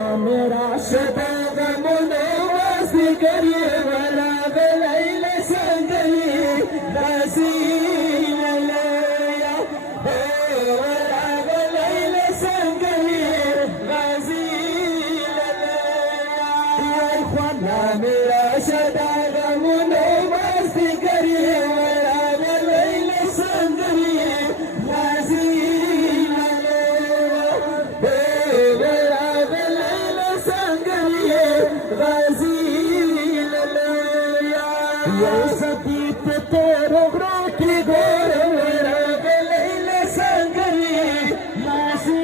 मेरा शदा गमुनो मस्ती करिए वाला बेलाइल संगली दासी ललया वाला बेलाइल संगली दासी ललया ख्वाना मेरा शदा गमुनो मस्ती करिए वाला बेलाइल संगली दासी सदीप तेरो की गोर मेरा गलैल संगरी मासी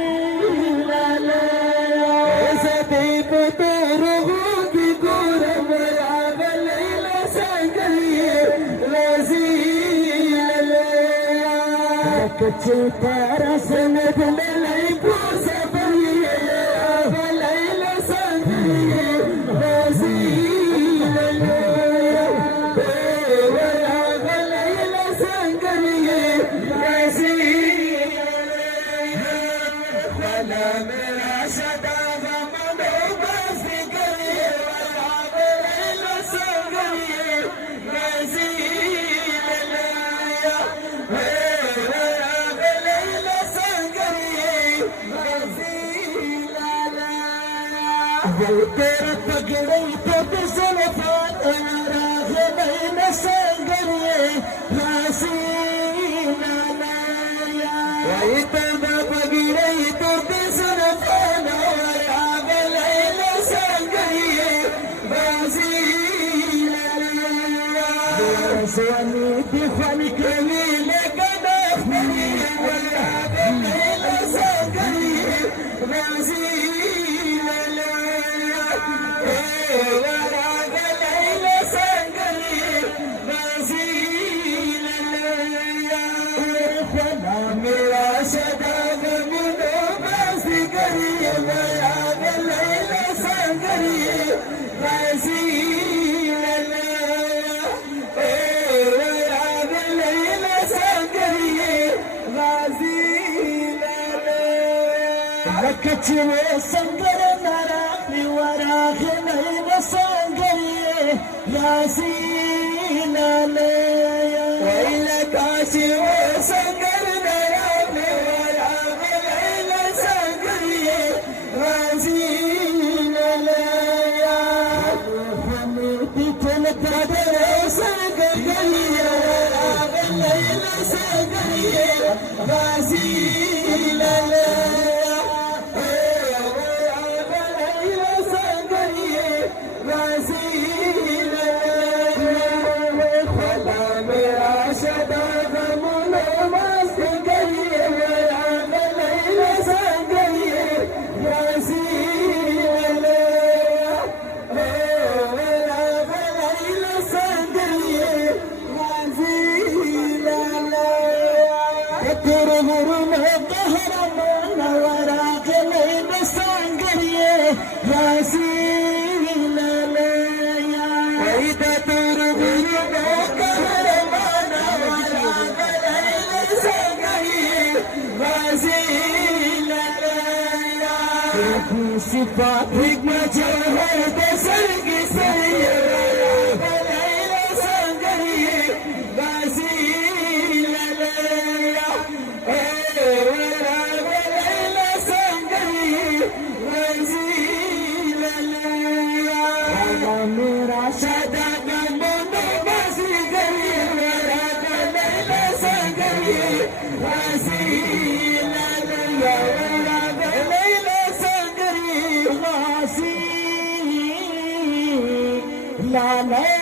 ललया सदीप तेरो की गोर मेरा गलैल संगरी मासी ललया कच्चे तारा सनद ललई पूस बनिए गलैल संगरी मासी तेरा पगड़े तो बिसल फातरा नहीं न संगरिए रासी लाया वही तेरा पगड़े तो बिसल फातरा नहीं न संगरिए रासी लाया सोनी दिखाने के लिए कदम नहीं वाला नहीं न संगरिए रासी कचरे संगर नारा निवारा है नहीं न संगरिए यासी ललया वैला काशी वो संगर नारा निवारा है नहीं न संगरिए यासी ललया हमें तिथल तादरे संगरिए नहीं न संगरिए यासी ललया सिफात हिकमत है दसर की सैयरा गलैल संगरिए गाजी ललया वाला गलैल संगरिए गाजी ललया मेरा सदा गमनो गाजी करिए मेरा गलैल संगरिए गाजी ललया la la